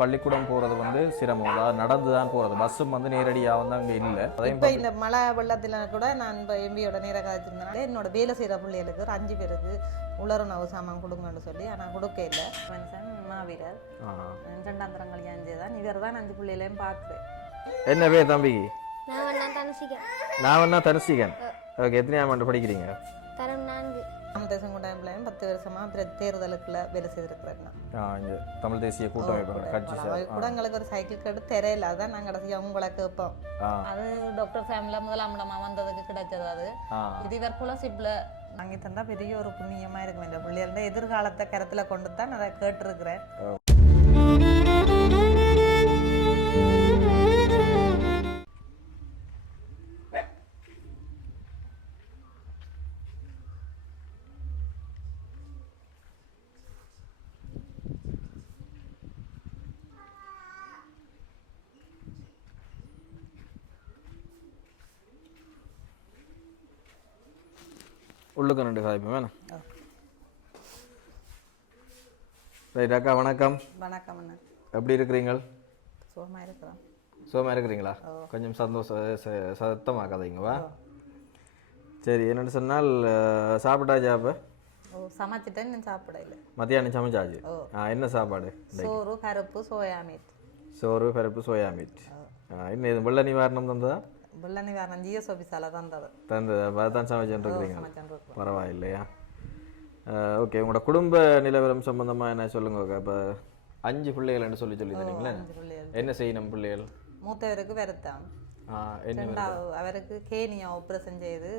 பள்ளிக்கூடம் போகிறது வந்து சிரமம். அதாவது நடந்து தான் போகிறது பஸ்ஸும் வந்து நேரடியாக வந்து அங்கே இல்லை. இப்போ இந்த மழை வெள்ளத்தில் கூட நான் இப்போ எம்பியோட நேராக காய்ச்சிருந்தனால என்னோட வேலை செய்கிற பிள்ளைகளுக்கு ஒரு அஞ்சு பேருக்கு உலருணவு சாமான் கொடுங்கன்னு சொல்லி ஆனால் கொடுக்க இல்லை. மனுஷன் மாவீரர். ரெண்டாம் தரங்கள் அஞ்சு தான் இவர் தான் அஞ்சு பிள்ளைகளையும் பார்க்குறேன் என்ன பேர் தம்பிக்கு நான் வேணா தனுசிக்கேன் நான் வேணா தனுசிகன் ஓகே எத்தனையாம் ஆண்டு படிக்கிறீங்க? தரம் நான்கு. ராமதேசம் கொண்டாயம் பத்து வருஷமாக தேர்தலுக்குள்ள வேலை செய்திருக்கிறேன் நான் ஆ, இங்க தமிழ் தேசிய கூட்டமைப்பு கட்சி கூட எங்களுக்கு ஒரு சைக்கிள் கேட்டு தெரியல அதான் நாங்கள் கடைசியாக உங்களை கேட்போம். அது டாக்டர் ஃபேமிலியில் முதலாம் இடமா வந்ததுக்கு கிடைச்சது அது. இது இவர் குலசிப்பில் வாங்கி தந்தா பெரிய ஒரு புண்ணியமாக இருக்கும் இந்த பிள்ளைகளோட எதிர்காலத்தை கருத்தில் கொண்டு தான் அதை கேட்டிருக்கிறேன். உள்ளுக்கு ரெண்டு சாய்ப்பு வேணும். ரைட் அக்கா வணக்கம். வணக்கம் அண்ணா. எப்படி இருக்கிறீங்க சுகமாக இருக்கிறோம். சுகமாக இருக்கிறீங்களா? கொஞ்சம் சந்தோஷம் சத்தமாக கதைங்க வா. சரி என்னென்னு சொன்னால் சாப்பிட்டாச்சா அப்போ ஓ சமைச்சிட்டேன் இன்னும் மத்தியானம் சமைச்சாச்சு? ஆ என்ன சாப்பாடு சோறு கருப்பு சோயா மீட் சோறு பருப்பு சோயா மீட் என்ன இது வெள்ள நிவாரணம் தந்ததா? வெள்ள நிவாரணம் ஜிஎஸ் ஆஃபீஸால் தந்தது தந்தது அப்போ தான் சமைச்சுட்டு இருக்கிறீங்க சமைச்சேன் இருக்கோம் பரவாயில்லையா ஓகே உங்களோட குடும்ப நிலவரம் சம்பந்தமா என்ன சொல்லுங்க இப்போ அஞ்சு பிள்ளைகள்னு சொல்லி சொல்லி தரீங்களே பிள்ளைகள் என்ன செய்யணும் பிள்ளைகள் மூத்தவருக்கு வருத்தம் ரெண்டாவது அவருக்கு கேனியா ஆப்ரேஷன் செய்து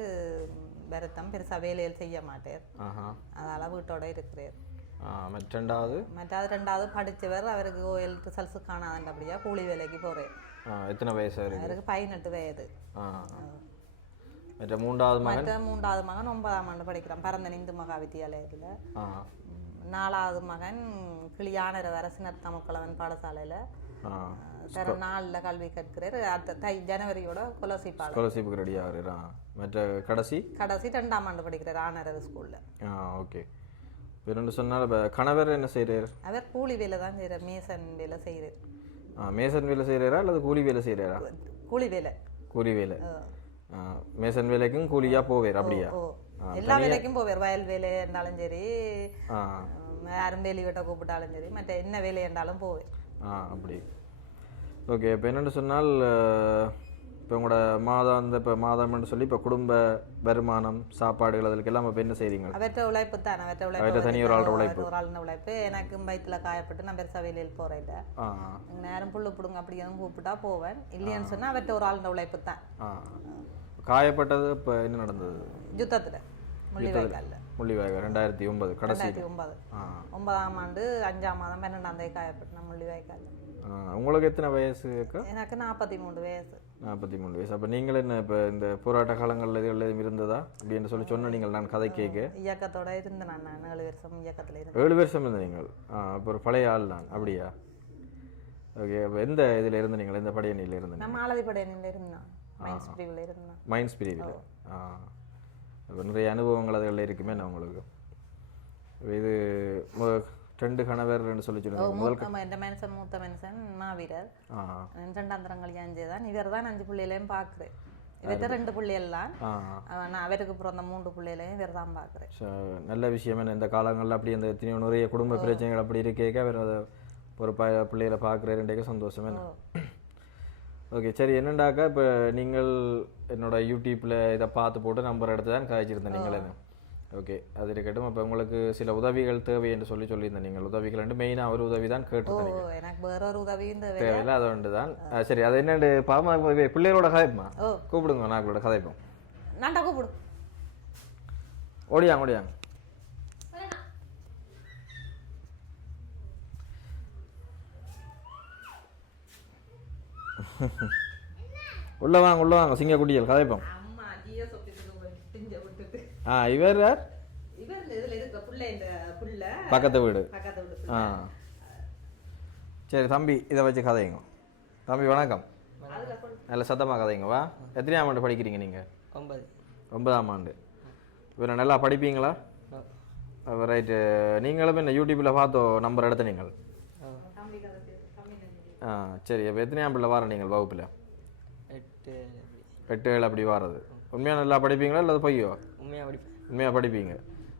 வருத்தம் பெருசாக வேலைகள் செய்ய மாட்டார் ஆஹா அதால் வீட்டோட இருக்கிறார் ரெண்டாவது மற்றாவது ரெண்டாவது படித்தவர் அவருக்கு ஓஎல் ரிசல்ட்ஸ் காணாதண்டபடியாக கூலி வேலைக்கு போகிறார் எத்தனை வயசு இருக்கு அவருக்கு பதினெட்டு வயது. மற்ற மூன்றாவது மகன்? மற்ற மூன்றாவது மகன் ஒன்பதாம் ஆண்டு படிக்கிறான் பரந்தன் இந்து மகா வித்தியாலயத்தில் நாலாவது மகன் கிளியானர அரசினர் தமிழ்கலவன் பாடசாலையில். தர நாளில் கல்வி கற்கிறார். அடுத்த தை ஜனவரியோட கொலசிப்பாளர். ஸ்காலர்ஷிப்புக்கு ரெடி ஆகுறா மற்ற கடைசி? கடைசி ரெண்டாம் ஆண்டு படிக்கிறார் ஆனரர் ஸ்கூலில். ஆ ஓகே. சொன்னால் கணவர் என்ன செய்கிறார் அவர் கூலி வேலை தான் செய்கிறார் மேசன் வேலை செய்கிறார் மேசன் வேலை செய்கிறாரா அல்லது கூலி வேலை செய்கிறாரா கூலி வேலை. கூலி வேலை. மேசன் வேலைக்கும் கூலியாக போவேர் அப்படியா? எல்லா வேலைக்கும் போவார் வயல் வேலை இருந்தாலும் சரி. யாரும் வேலி வெட்ட கூப்பிட்டாலும் சரி மற்ற என்ன வேலை இருந்தாலும் போவேன் ஆ அப்படி. ஓகே இப்போ என்னென்னு சொன்னால் இப்போ உங்களோட மாதம் அந்த இப்போ மாதம்னு சொல்லி இப்போ குடும்ப வருமானம் சாப்பாடுகள் அதுக்கு எல்லாம் இப்போ என்ன செய்றீங்க? அவற்ற உழைப்பு தான். அவற்ற அவற்ற உழைப்பு தனி ஒரு ஆளோட உழைப்பு. ஒரு ஆளுன உழைப்பு. எனக்கும் வயிற்றுல காயப்பட்டு நான் பெருசாக வேலையில் போகிறேன் ஆ. நேரம் புல்லு பிடுங்க அப்படி எதுவும் கூப்பிட்டா போவேன். இல்லைன்னு சொன்னா அவற்ற ஒரு ஆளுன உழைப்பு தான். காயப்பட்டது இப்போ என்ன நடந்தது? யுத்தத்தில் முள்ளிவாய்க்காலில். முள்ளிவாய்க்கால் ரெண்டாயிரத்தி ஒன்பது கடைசி ஒன்பது. ஒன்பதாம் ஆண்டு அஞ்சாம் மாதம் பன்னெண்டாம் தேதி காயப்பட்டு நான் முள்ளிவாய்க்காலில் உங்களுக்கு எத்தனை வயசு எனக்கு நாற்பத்தி மூணு வயசு. நாற்பத்தி மூணு வயசு. அப்போ நீங்கள் என்ன இப்போ இந்த போராட்ட காலங்களில் எதுவும் இருந்ததா? அப்படின்னு சொல்லி சொன்ன நீங்கள் நான் கதை கேட்க. இயக்கத்தோட இருந்தேன் நான். நான் ஏழு வருஷம் இயக்கத்தில் இருந்தேன். ஏழு வருஷம் இருந்த நீங்கள். ஆ அப்போ ஒரு பழைய ஆள் தான் அப்படியா? ஓகே அப்போ எந்த இதில் இருந்து நீங்கள்? எந்த படையணியில் இருந்து நான் மாலதி படையனில் இருந்தேன் மைன்ஸ் பிரிவில் இருந்தேன் மைன்ஸ் பிரிவில். ஆ. நிறைய அனுபவங்கள் அதில் இருக்குமே நான் உங்களுக்கு. இப்ப இது மு- ரெண்டு சொல்லி சொல்லுங்க இந்த மனுஷன் மூத்த மனுஷன் மாவீரர். ரெண்டாம் தரங்கள் அஞ்சு தான். இவர் தான் அஞ்சு பிள்ளைகளையும் பார்க்குறேன் இவர்கிட்ட ரெண்டு பிள்ளைகள்லாம் நான் அவருக்கு பிறந்த மூன்று பிள்ளைகளையும் இவர் தான் பார்க்குறேன் நல்ல விஷயம் என்ன இந்த காலங்களில் அப்படி அந்த எத்தனையோ நிறைய குடும்ப பிரச்சனைகள் அப்படி இருக்கேக்க அவர் அதை ஒரு ப பிள்ளைகளை பார்க்குறேன்டேக்க சந்தோஷம் என்ன ஓகே சரி என்னண்டாக்கா இப்போ நீங்கள் என்னோட யூடியூப்பில் இதை பார்த்து போட்டு நம்பர் எடுத்து தான் காய்ச்சிருந்தேன் நீங்கள். ஓகே அது இருக்கட்டும் இப்போ உங்களுக்கு சில உதவிகள் தேவை என்று சொல்லி சொல்லியிருந்தேன் நீங்கள். உதவிகள் ரெண்டு மெயினாக ஒரு உதவி தான் ஓ கேட்டிருந்தேன் எனக்கு வேற ஒரு உதவியும் தேவை தேவையில்லை அது ஒன்று தான் சரி அது என்னண்டு பாமா பிள்ளைகளோட கதைப்பா? ஓ. கூப்பிடுங்க நாங்களோட கதைப்போம் நான்டா கூப்பிடு. ஓடியாங்க ஓடியாங்க. உள்ள வாங்க உள்ள வாங்க சிங்க குட்டிகள் கதைப்போம் ஆ இவர் யார்? இதில் இருக்க புள்ள இந்த புள்ள பக்கத்து வீடு. பக்கத்து ஆ. சரி தம்பி இதை வச்சு கதைங்க தம்பி வணக்கம். நல்ல சத்தமாக கதைங்க வா. எத்தனையாம் ஆண்டு படிக்கிறீங்க நீங்கள் ஒன்பது. ஒன்பதாம் ஆண்டு. இவரை நல்லா படிப்பீங்களா? ரைட்டு. நீங்களும் என்ன யூடியூப்பில் பார்த்தோ நம்பர் எடுத்த நீங்கள் ஆ சரி. அப்போ எத்தனையாம் பிள்ளை வார நீங்கள் வகுப்பில்? எட்டு எட்டு ஏழு அப்படி வாரது. உண்மையாக நல்லா படிப்பீங்களா இல்லை பொய்யோ? உண்மையாக படிப்பேன். உண்மையாக படிப்பீங்க.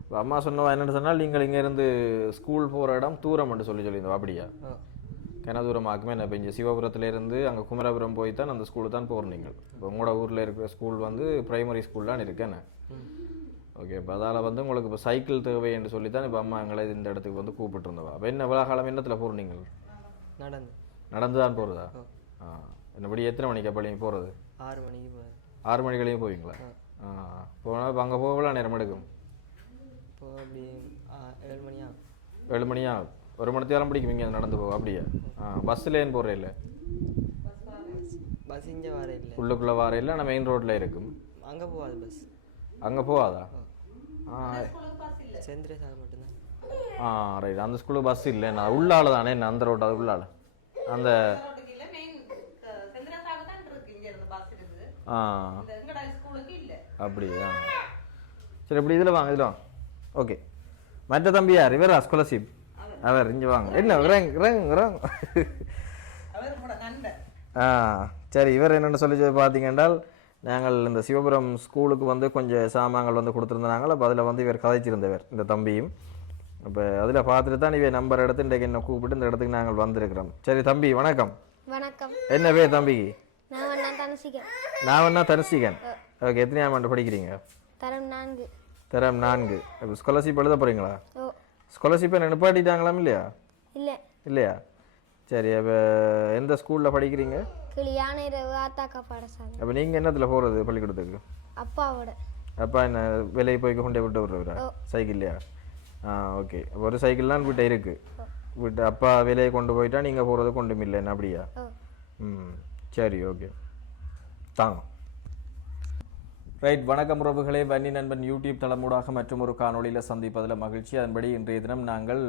இப்போ அம்மா சொன்னவா என்னென்னு சொன்னால் நீங்கள் இங்கேருந்து ஸ்கூல் போகிற இடம் தூரம்னு சொல்லி சொல்லியிருந்தோம் அப்படியா? ஓ கிண தூரமாக்குமே என்ன இப்போ இங்கே சிவபுரத்துலேருந்து அங்கே குமரபுரம் போய் தான் அந்த ஸ்கூலு தான் போகிற நீங்கள். இப்போ உங்களோட ஊரில் இருக்கிற ஸ்கூல் வந்து பிரைமரி ஸ்கூல் தான் இருக்கு என்ன? ம். ஓகே இப்போ அதால் வந்து உங்களுக்கு இப்போ சைக்கிள் தேவை என்று சொல்லி தான் இப்போ அம்மா எங்களை இந்த இடத்துக்கு வந்து கூப்பிட்டுருந்தவா. அப்போ என்ன விழா காலம் என்னத்தில் போகிற நீங்கள்? நடந்து. நடந்து தான் போகிறதா ஆ. என்னபடி எத்தனை மணிக்கு அப்போ நீங்கள் போகிறது ஆறு மணிக்கு ஆறு மணிக்களையும் போவீங்களா? ஆ. போனால் இப்போ அங்கே போகலாம் நேரம் எடுக்கும்? இப்போ அப்படி ஏழு மணியா? ஏழு மணியா? ஒரு மணி நேரம் பிடிக்கும் இங்கே நடந்து போக அப்படியா. ஆ பஸ்ஸில் ஏன் போகிறே இல்லை? பஸ் இங்கே வர இல்லை. உள்ளுக்குள்ளே வார இல்லை ஆனால் மெயின் ரோட்டில் இருக்கும்? அங்கே போகாது பஸ் அங்கே போகாதா? ஆ. செந்திர சார் மட்டும்தான். ஆ ரைட் அந்த ஸ்கூலுக்கு பஸ் இல்லை நான் உள்ளால தானே என்ன? அந்த ரோட் அது உள்ளால? அந்த ஆ. அப்படியா? சரி இப்படி இதில் வாங்க இதில் வாங்க. ஓகே மற்ற தம்பி யார் இவரா ஸ்காலர்ஷிப் அவர் இங்கே வாங்க. என்ன இறங்க இறங்க இறங்க ஆ சரி இவர் என்னென்னு சொல்லி பார்த்தீங்கன்னா நாங்கள் இந்த சிவபுரம் ஸ்கூலுக்கு வந்து கொஞ்சம் சாமான்கள் வந்து கொடுத்துருந்தாங்க அப்போ அதில் வந்து இவர் கதைச்சிருந்தவர் இந்த தம்பியும். இப்போ அதில் பார்த்துட்டு தான் இவன் நம்பர் எடுத்து இன்றைக்கு என்ன கூப்பிட்டு இந்த இடத்துக்கு நாங்கள் வந்திருக்கிறோம். சரி தம்பி வணக்கம். வணக்கம். என்ன பேர் தம்பிக்கு? நான் வேணா தனசிகன். நான் வேணா தரிசிகன் ஓகே எத்தனையாம் ஆண்டு படிக்கிறீங்க? தரம் நான்கு. தரம் நான்கு. இப்போ ஸ்காலர்ஷிப் எழுத போகிறீங்களா ஸ்காலர்ஷிப்பை நிப்பாட்டிட்டாங்களாம் இல்லையா? இல்லை. இல்லையா? சரி அப்போ எந்த ஸ்கூலில் படிக்கிறீங்க? கிளியான இரவு ஆத்தாக்கா பாடசாலை. அப்போ நீங்கள் என்னத்தில் போகிறது பள்ளிக்கூடத்துக்கு? அப்பாவோட. அப்பா என்ன வெளியே போய் கொண்டே விட்டு விட்றவரா. சைக்கிள்லையா? ஆ ஓகே. அப்போ ஒரு சைக்கிள் தான் வீட்டை இருக்கு. வீட்டு அப்பா வெளியே கொண்டு போயிட்டா நீங்கள் போகிறது கொண்டு இல்லை என்ன அப்படியா? ம் சரி ஓகே. தாங்க ரைட் வணக்கம் உறவுகளே. வன்னி நண்பன் யூடியூப் தளமூடாக மற்றும் ஒரு காணொளியில் சந்திப்பதில் மகிழ்ச்சி. அதன்படி இன்றைய தினம் நாங்கள்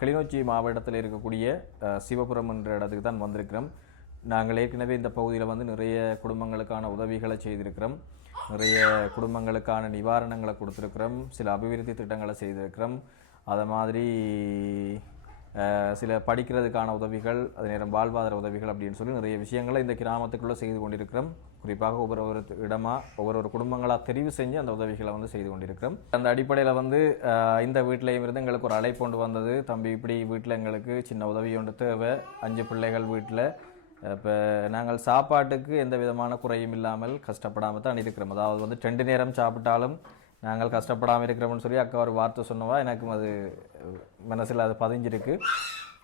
கிளிநொச்சி மாவட்டத்தில் இருக்கக்கூடிய சிவபுரம் என்ற இடத்துக்கு தான் வந்திருக்கிறோம். நாங்கள் ஏற்கனவே இந்த பகுதியில் வந்து நிறைய குடும்பங்களுக்கான உதவிகளை செய்திருக்கிறோம். நிறைய குடும்பங்களுக்கான நிவாரணங்களை கொடுத்துருக்குறோம். சில அபிவிருத்தி திட்டங்களை செய்திருக்கிறோம். அதை மாதிரி சில படிக்கிறதுக்கான உதவிகள் அது நேரம் வாழ்வாதார உதவிகள் அப்படின்னு சொல்லி நிறைய விஷயங்களை இந்த கிராமத்துக்குள்ளே செய்து கொண்டிருக்கிறோம். குறிப்பாக ஒவ்வொரு ஒரு இடமா ஒவ்வொரு ஒரு குடும்பங்களாக தெரிவு செஞ்சு அந்த உதவிகளை வந்து செய்து கொண்டிருக்கிறோம். அந்த அடிப்படையில் வந்து இந்த வீட்டிலையும் இருந்து எங்களுக்கு ஒரு அழைப்பு கொண்டு வந்தது. தம்பி இப்படி வீட்டில் எங்களுக்கு சின்ன உதவி ஒன்று தேவை. அஞ்சு பிள்ளைகள் வீட்டில். இப்போ நாங்கள் சாப்பாட்டுக்கு எந்த விதமான குறையும் இல்லாமல் கஷ்டப்படாமல் தான் இருக்கிறோம். அதாவது வந்து ரெண்டு நேரம் சாப்பிட்டாலும் நாங்கள் கஷ்டப்படாமல் இருக்கிறோம்னு சொல்லி அக்கா ஒரு வார்த்தை சொன்னவா எனக்கும் அது மனசில் அது பதிஞ்சிருக்கு.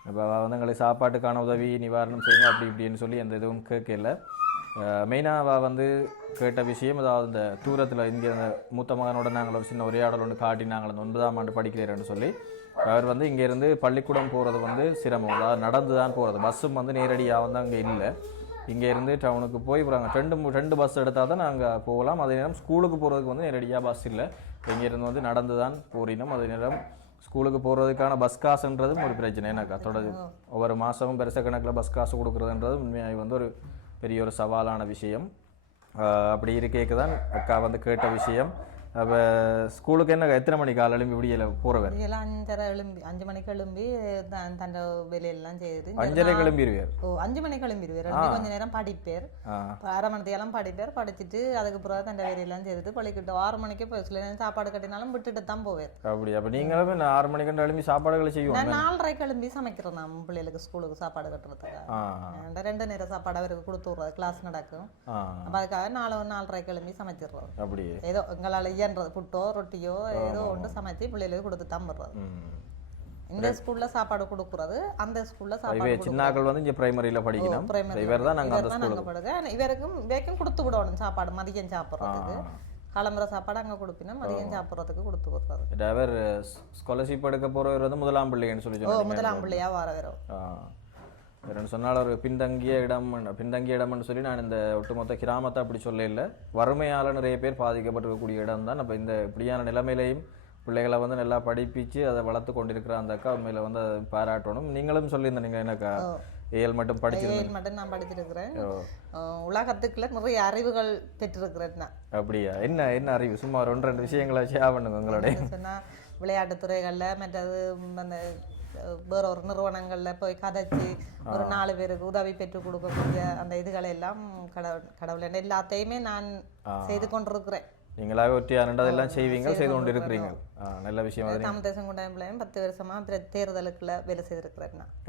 இப்போ வந்து எங்களுக்கு சாப்பாட்டுக்கான உதவி நிவாரணம் செய்யுங்க அப்படி இப்படின்னு சொல்லி எந்த இதுவும் கேட்கல. மெயினாக அவள் வந்து கேட்ட விஷயம் அதாவது இந்த தூரத்தில் இங்கே அந்த மூத்த மகனோட நாங்கள் ஒரு சின்ன உரையாடல் ஒன்று காட்டி நாங்கள் அந்த ஒன்பதாம் ஆண்டு படிக்கிறேன்னு சொல்லி அவர் வந்து இங்கேருந்து பள்ளிக்கூடம் போகிறது வந்து சிரமம். அதாவது நடந்து தான் போகிறது பஸ்ஸும் வந்து நேரடியாக வந்து அங்கே இல்லை. இங்கேருந்து டவுனுக்கு போய் அப்புறம் அங்கே ரெண்டு ரெண்டு பஸ் எடுத்தால் தான் நாங்கள் போகலாம். அதே நேரம் ஸ்கூலுக்கு போகிறதுக்கு வந்து நேரடியாக பஸ் இல்லை. இங்கேருந்து வந்து நடந்து தான் போறினோம். அதே நேரம் ஸ்கூலுக்கு போகிறதுக்கான பஸ் காசுன்றதும் ஒரு பிரச்சனை. எனக்கா தொடர்ந்து ஒவ்வொரு மாதமும் பெருச கணக்கில் பஸ் காசு கொடுக்குறதுன்றது உண்மையாக வந்து ஒரு பெரிய ஒரு சவாலான விஷயம். அப்படி இருக்கேக்கு தான் அக்கா வந்து கேட்ட விஷயம். அப்போ ஸ்கூலுக்கு என்ன எத்தனை மணி கால எழும்பி விடியல போகிறவர் இதெல்லாம் அஞ்சரை எழும்பி அஞ்சு மணிக்கு எழும்பி தண்ட வேலையெல்லாம் செய்து அஞ்சரை கிளம்பிடுவார் ஓ அஞ்சு மணிக்கு எழும்பிடுவார் கொஞ்ச நேரம் படிப்பேர். அரை மணி நேரம் படிப்பேர். படிச்சுட்டு அதுக்கு பிறகு தண்ட வேலையெல்லாம் செய்துட்டு பள்ளிக்கிட்ட ஆறு மணிக்கே போய் சில நேரம் சாப்பாடு கட்டினாலும் விட்டுட்டு தான் போவேன். அப்படி அப்போ நீங்களும் நான் ஆறு மணிக்கு எழும்பி சாப்பாடுகளை செய்வோம் நான் நாலரைக்கு எழும்பி சமைக்கிறேன் நான் பிள்ளைகளுக்கு ஸ்கூலுக்கு சாப்பாடு கட்டுறதுக்கு. ரெண்டு நேரம் சாப்பாடு அவருக்கு கொடுத்து விட்றது கிளாஸ் நடக்கும். அப்போ அதுக்காக நாலு நாலரைக்கு எழும்பி சமைச்சிடுறோம் அப்படி ஏதோ எங்களால் இயன்றது புட்டோ ரொட்டியோ ஏதோ ஒன்று சமைச்சு பிள்ளைகளுக்கு கொடுத்து தான் இந்த ஸ்கூல்ல சாப்பாடு கொடுக்குறது அந்த ஸ்கூல்ல சாப்பாடு சின்னாக்கள் வந்து இங்கே பிரைமரியில் படிக்கணும் இவர் தான் நாங்கள் அந்த இவர் தான் நாங்கள் படுக இவருக்கும் இவருக்கும் கொடுத்து விடணும் சாப்பாடு மதியம் சாப்பிட்றதுக்கு கிளம்புற சாப்பாடு அங்கே கொடுப்பினோம் மதியம் சாப்பிட்றதுக்கு கொடுத்து விடுறது அவர் ஸ்காலர்ஷிப் எடுக்க போகிறவர் வந்து முதலாம் பிள்ளைன்னு சொல்லி முதலாம் பிள்ளையா வர வேறு சொன்னால் ஒரு பின்தங்கிய இடம் பின்தங்கிய இடம்னு சொல்லி நான் இந்த ஒட்டுமொத்த கிராமத்தை அப்படி சொல்ல இல்லை. வறுமையால் நிறைய பேர் பாதிக்கப்பட்டிருக்கக்கூடிய இடம் தான். அப்போ இந்த இப்படியான நிலைமையிலையும் பிள்ளைகளை வந்து நல்லா படிப்பிச்சு அதை வளர்த்து கொண்டிருக்கிற அந்த அக்கா உண்மையில் வந்து அதை பாராட்டணும். நீங்களும் சொல்லியிருந்த நீங்கள் என்னக்கா ஏஎல் மட்டும் படிச்சிருந்தீங்க? ஏழு மட்டும் நான் படிச்சிருக்கிறேன். உலகத்துக்குள்ள நிறைய அறிவுகள் பெற்றிருக்கிறேன் அப்படியா? என்ன என்ன அறிவு? சும்மா ஒன்று ரெண்டு விஷயங்களை ஷேர் பண்ணுங்க உங்களுடைய. என்ன சொன்னா விளையாட்டுத் துறைகள்ல மற்றது அந்த வேற ஒரு நிறுவனங்கள்ல போய் கதைச்சு ஒரு நாலு பேருக்கு உதவி பெற்று கொடுக்கக்கூடிய அந்த இதுகளை எல்லாம் கடவுள் கடவுள் எல்லாத்தையுமே நான் செய்து கொண்டிருக்கிறேன். நீங்களாக ஒற்றியானதெல்லாம் செய்வீங்க செய்து கொண்டு இருக்கிறீங்க நல்ல விஷயம் தமிழ் தேசம் கூட்டமைப்புலையும் பத்து வருஷமா தேர்தலுக்குள்ள வேலை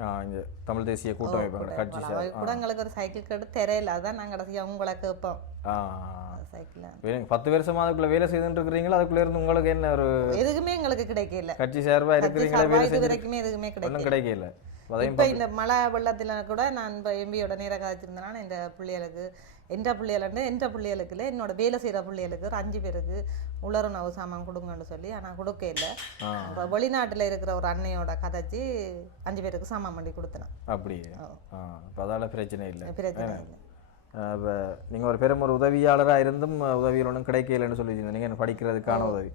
ஆ, இந்த தமிழ் தேசிய கூட்டமைப்பு கட்சி கூட எங்களுக்கு ஒரு சைக்கிள் கேட்டு தெரியல அதான் நாங்கள் கடைசியாக உங்களை கேட்போம். பத்து வருஷமா அதுக்குள்ள வேலை செய்துட்டு இருக்கிறீங்களா அதுக்குள்ள இருந்து உங்களுக்கு என்ன ஒரு எதுக்குமே எங்களுக்கு கிடைக்கல. கட்சி சார்பா இருக்கிறீங்களா வேலை செஞ்சு வரைக்குமே எதுவுமே கிடைக்கல. கிடைக்கல. இப்போ இந்த மழை வெள்ளத்துல கூட நான் எம்பியோட நேர காய்ச்சிருந்தேன்னா இந்த பிள்ளைகளுக்கு எந்த பிள்ளைகளுண்டு எந்த பிள்ளைகளுக்கு இல்லை என்னோட வேலை செய்கிற பிள்ளைகளுக்கு ஒரு அஞ்சு பேருக்கு உலருணவு சாமான் கொடுங்கன்னு சொல்லி ஆனால் கொடுக்க இல்லை. இப்போ வெளிநாட்டில் இருக்கிற ஒரு அன்னையோட கதைச்சி அஞ்சு பேருக்கு சாமான் பண்ணி கொடுத்தேன். இப்போ அதால பிரச்சனை இல்லை. பிரச்சனை இல்லை. இப்போ நீங்கள் ஒரு பெரும் ஒரு உதவியாளராக இருந்தும் உதவிகள் ஒன்றும் கிடைக்கலன்னு சொல்லியிருந்தீங்க நீங்கள் படிக்கிறதுக்கான உதவி?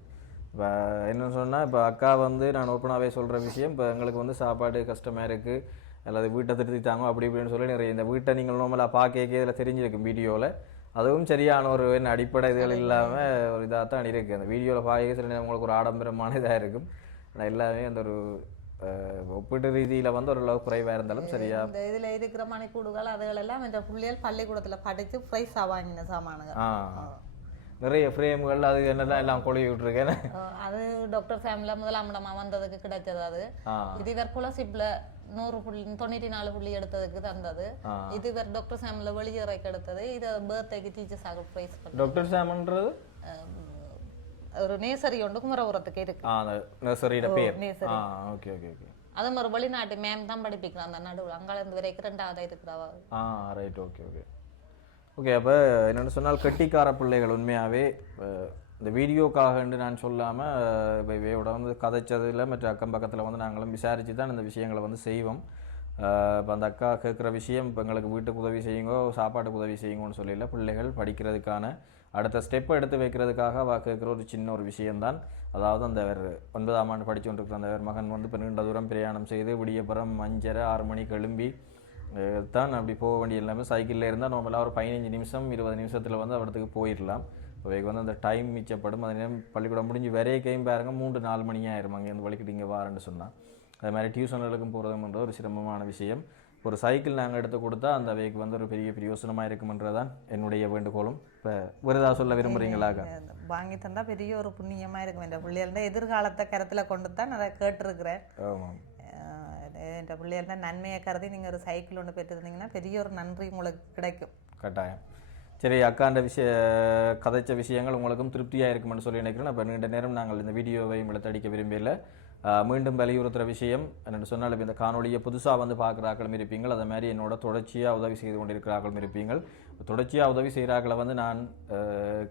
இப்போ என்ன சொன்னால் இப்போ அக்கா வந்து நான் ஓப்பனாகவே சொல்கிற விஷயம் இப்போ எங்களுக்கு வந்து சாப்பாடு கஷ்டமாக இருக்குது அல்லது வீட்டை திருத்திட்டாங்க அப்படி இப்படின்னு சொல்லி நிறைய இந்த வீட்டை நீங்கள் நார்மலாக பார்க்க இதில் தெரிஞ்சிருக்கும் வீடியோவில் அதுவும் சரியான ஒரு என்ன அடிப்படை இதுகள் இல்லாமல் ஒரு இதாக தான் இருக்குது அந்த வீடியோவில் பார்க்க சில நேரம் உங்களுக்கு ஒரு ஆடம்பரமான இதாக இருக்கும். ஆனால் எல்லாமே அந்த ஒரு ஒப்பீட்டு ரீதியில் வந்து ஓரளவு குறைவாக இருந்தாலும் சரியா இந்த இதில் இருக்கிற மணிக்கூடுகள் அதுகளெல்லாம் இந்த பிள்ளைகள் பள்ளிக்கூடத்தில் படித்து ப்ரைஸாக வாங்கின சாமானுங்க. ஆ. நிறைய ஃப்ரேம்கள் அது என்னெல்லாம் எல்லாம் கொழுவி விட்டுருக்கேன் அது டாக்டர் ஃபேமிலில முதலாம் இடமா வந்ததுக்கு கிடைச்சது அது. இது இவர் குலசிப்ல நூறு புள்ளி தொண்ணூற்றி நாலு புள்ளி எடுத்ததுக்கு தந்தது. இது இவர் டாக்டர் ஃபேமிலியில் வெளியேறக்கு எடுத்தது. இது பர்த்டேக்கு டீச்சர்ஸாக ப்ரைஸ் பண்ண டாக்டர் சாமன்றது ஒரு நேசரி ஒன்று குமரபுரத்துக்கு இருக்கு. நர்சரியோட பேர். ஆ ஓகே ஓகே ஓகே அது ஒரு வெளிநாட்டு மேம் தான் படிப்பிக்கலாம் அந்த நடுவில். அங்காலேருந்து வரைக்கும் ரெண்டாவது இருக்கிறவா. ஆ ரைட் ஓகே ஓகே ஓகே அப்போ என்னென்னு சொன்னால் கெட்டிக்கார பிள்ளைகள் உண்மையாகவே இந்த வீடியோக்காகன்னு நான் சொல்லாமல் இப்போ இவையோட வந்து கதைச்சதில் மற்ற அக்கம் பக்கத்தில் வந்து நாங்களும் விசாரித்து தான் இந்த விஷயங்களை வந்து செய்வோம். இப்போ அந்த அக்கா கேட்குற விஷயம் இப்போ எங்களுக்கு வீட்டுக்கு உதவி செய்யுங்கோ சாப்பாட்டுக்கு உதவி செய்யுங்கன்னு சொல்லல பிள்ளைகள் படிக்கிறதுக்கான அடுத்த ஸ்டெப் எடுத்து வைக்கிறதுக்காக அவ கேட்குற ஒரு சின்ன ஒரு விஷயம்தான். அதாவது அந்த அவர் ஒன்பதாம் ஆண்டு படித்து கொண்டிருக்கிற அந்த அவர் மகன் வந்து இப்போ நீண்ட தூரம் பிரயாணம் செய்து விடியப்புறம் அஞ்சரை ஆறு மணிக்கு எழும்பி தான் அப்படி போக வேண்டிய எல்லாமே சைக்கிளில் இருந்தால் நார்மலாக ஒரு பதினஞ்சு நிமிஷம் இருபது நிமிஷத்தில் வந்து அவடத்துக்கு போயிடலாம் இவங்க வந்து அந்த டைம் மிச்சப்படும். அதே நேரம் பள்ளிக்கூடம் முடிஞ்சு வரைக்கையும் பாருங்க. மூன்று நாலு மணி ஆயிரும். அங்கேருந்து வலிக்கிட்டு இங்கே வாரேன்னு சொன்னால் அது மாதிரி டியூஷன்களுக்கும் போகிறதுன்றது ஒரு சிரமமான விஷயம். ஒரு சைக்கிள் நாங்கள் எடுத்து கொடுத்தா அந்த அவைக்கு வந்து ஒரு பெரிய பிரயோசனமாக இருக்குமன்றதான் என்னுடைய வேண்டுகோளும். இப்போ விருதா சொல்ல விரும்புகிறீங்களாக்கா வாங்கி தந்தா பெரிய ஒரு புண்ணியமா இருக்கும். இந்த பிள்ளைகள எதிர்காலத்தை கருத்துல கொண்டு தான் நான் கேட்டிருக்கிறேன். ஆமாம். இந்த பிள்ளைகள நன்மையை கருதி நீங்கள் ஒரு சைக்கிள் ஒன்று பெற்றுருந்தீங்கன்னா பெரிய ஒரு நன்றி உங்களுக்கு கிடைக்கும். கட்டாயம். சரி அக்காண்ட விஷய கதைச்ச விஷயங்கள் உங்களுக்கும் திருப்தியாக இருக்குமென்னு சொல்லி நினைக்கிறேன். அப்போ நீண்ட நேரம் நாங்கள் இந்த வீடியோவை இழுத்தடிக்க விரும்பல மீண்டும் வலியுறுத்துகிற விஷயம் என்னென்னு சொன்னால் இந்த காணொலியை புதுசாக வந்து பார்க்குறாக்களும் இருப்பீங்கள். அதே மாதிரி என்னோட தொடர்ச்சியாக உதவி செய்து கொண்டிருக்கிறார்களும் இருப்பீங்கள். தொடர்ச்சியாக உதவி செய்கிறாக்களை வந்து நான்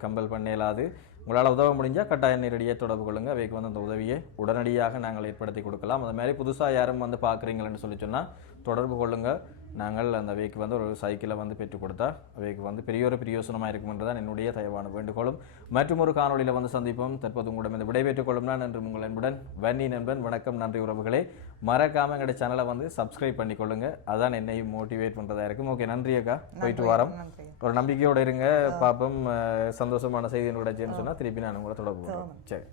கம்பல் பண்ண இயலாது. உங்களால் உதவ முடிஞ்சால் கட்டாயம் நேரடியாக தொடர்பு கொள்ளுங்கள் அவைக்கு வந்து அந்த உதவியை உடனடியாக நாங்கள் ஏற்படுத்தி கொடுக்கலாம். அது மாதிரி புதுசாக யாரும் வந்து பார்க்குறீங்களன்னு சொல்லி சொன்னால் தொடர்பு கொள்ளுங்கள் நாங்கள் அந்த அவைக்கு வந்து ஒரு சைக்கிளை வந்து பெற்றுக் கொடுத்தா அவைக்கு வந்து பெரிய ஒரு பிரயோசனமாக இருக்குமென்றதான் என்னுடைய தயவான வேண்டுகோளும். மற்றும் ஒரு காணொளியில் வந்து சந்திப்போம். தற்போது உங்களிடம் இந்த விடைபெற்றுக் கொள்ளும் நான் என்று உங்கள் அன்புடன் வன்னி நண்பன் வணக்கம் நன்றி உறவுகளே. மறக்காம எங்களுடைய சேனலை வந்து சப்ஸ்கிரைப் பண்ணிக்கொள்ளுங்க அதான் என்னையும் மோட்டிவேட் பண்ணுறதா இருக்கும். ஓகே நன்றி அக்கா. போயிட்டு வரோம். ஒரு நம்பிக்கையோட இருங்க. பாப்போம் சந்தோஷமான செய்தி கிடைச்சுன்னு சொன்னா திருப்பி நான் உங்களை தொடர்பு. சரி.